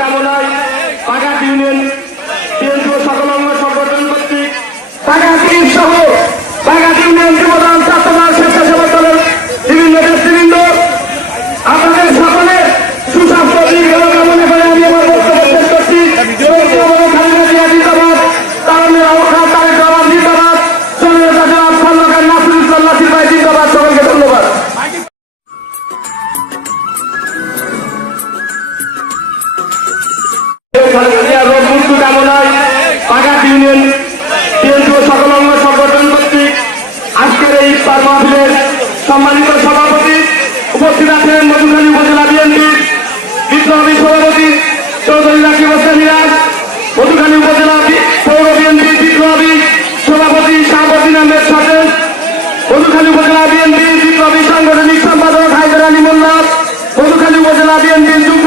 কামনায় বাগাত union BNP সকল অঙ্গ সংগঠন কর্তৃক বাগাত সহ বাগাত ইউনিয়ন যুবদল ছাত্রদল স্বেচ্ছাসেবক দলের বিভিন্ন নেতৃবৃন্দ আপনাদের সকলে সুস্বাস্থ্য দীর্ঘ কামনা করে আমি আমার বক্তব্য শেষ করছি। সকলকে ধন্যবাদ। কামনায় বাগাত ইউনিয়ন বিএনপি সকল অঙ্গ সংগঠন কর্তৃক আজকের এই ইফতার মাহফিলের সম্মানিত সভাপতি উপস্থিত আছেন মধুখালী উপজেলা বিএনপির বিপ্লবী সভাপতি চৌধুরী রাকিব হোসেন মিরাজ, মধুখালী উপজেলা পৌর বিএনপির বিপ্লবী সভাপতি শাহাবুদ্দিন আহমেদ সাথে, মধুখালী উপজেলা বিএনপির বিপ্লবী সাংগঠনিক সম্পাদক হায়দার আলী মোল্লা, মধুখালী উপজেলা বিএনপির যুগ্ম